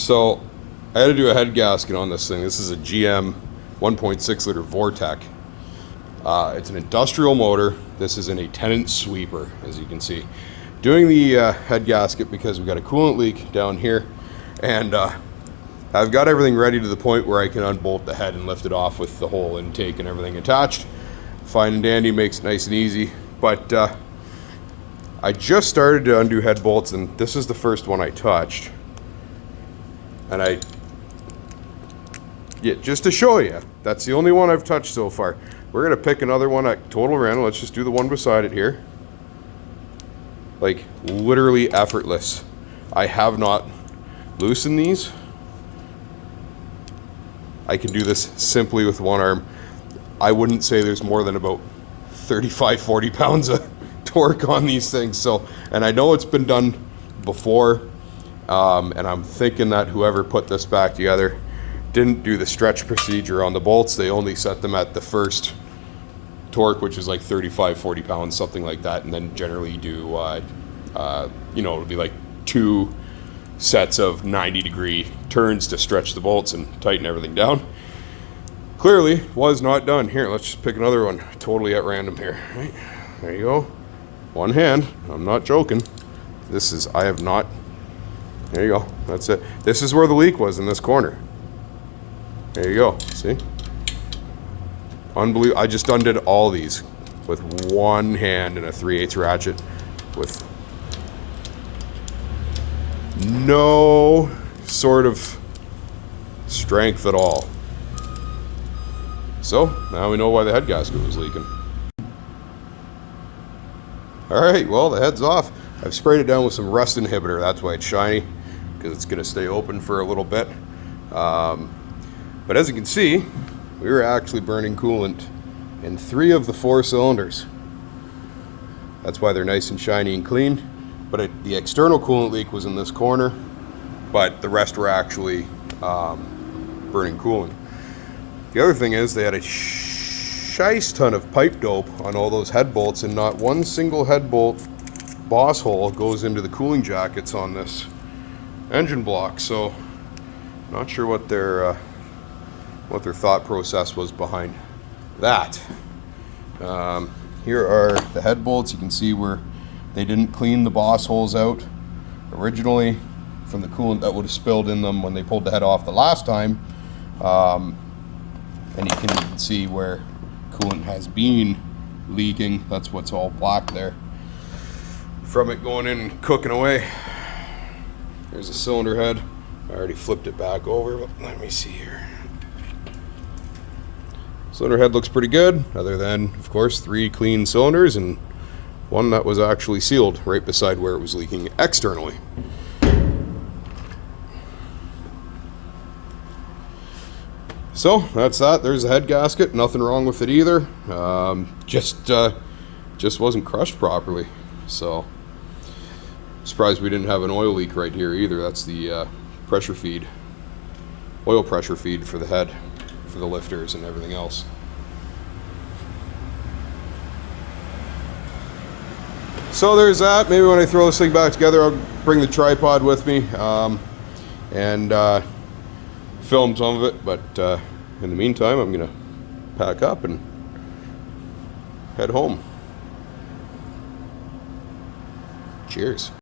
So I had to do a head gasket on this thing. This is a GM 1.6 liter Vortec. It's an industrial motor. This is in a Tennant sweeper, as you can see. Doing the head gasket because we got a coolant leak down here, and I've got everything ready to the point where I can unbolt the head and lift it off with the whole intake and everything attached. Fine and dandy, makes it nice and easy. But I just started to undo head bolts, and this is the first one I touched. And just to show you, that's the only one I've touched so far. We're gonna pick another one at total random. Let's just do the one beside it here. Like, literally effortless. I have not loosened these. I can do this simply with one arm. I wouldn't say there's more than about 35, 40 pounds of torque on these things. So, and I know it's been done before, and I'm thinking that whoever put this back together didn't do the stretch procedure on the bolts. They only set them at the first torque, which is like 35, 40 pounds, something like that. And then generally do, it'll be like 2 sets of 90-degree turns to stretch the bolts and tighten everything down. Clearly was not done. Here, let's just pick another one totally at random here. Right, there you go. One hand, I'm not joking. There you go, that's it. This is where the leak was, in this corner. There you go, see? Unbelievable. I just undid all these with one hand and a 3/8 ratchet with no sort of strength at all. So now we know why the head gasket was leaking. All right, well, the head's off. I've sprayed it down with some rust inhibitor. That's why it's shiny, because it's gonna stay open for a little bit. But as you can see, we were actually burning coolant in 3 of the 4 cylinders. That's why they're nice and shiny and clean. But the external coolant leak was in this corner, but the rest were actually burning coolant. The other thing is they had a shice ton of pipe dope on all those head bolts, and not one single head bolt boss hole goes into the cooling jackets on this engine block. So not sure what their thought process was behind that. Here are the head bolts. You can see where they didn't clean the boss holes out originally from the coolant that would have spilled in them when they pulled the head off the last time. And you can even see where coolant has been leaking. That's what's all black there from it going in and cooking away. There's a cylinder head. I already flipped it back over, but let me see here. Cylinder head looks pretty good, other than, of course, 3 clean cylinders and one that was actually sealed right beside where it was leaking externally. So that's that. There's a head gasket. Nothing wrong with it either. Just wasn't crushed properly. So surprised we didn't have an oil leak right here either. That's the pressure feed, oil pressure feed for the head, for the lifters and everything else. So there's that. Maybe when I throw this thing back together, I'll bring the tripod with me and film some of it. But in the meantime, I'm gonna pack up and head home. Cheers.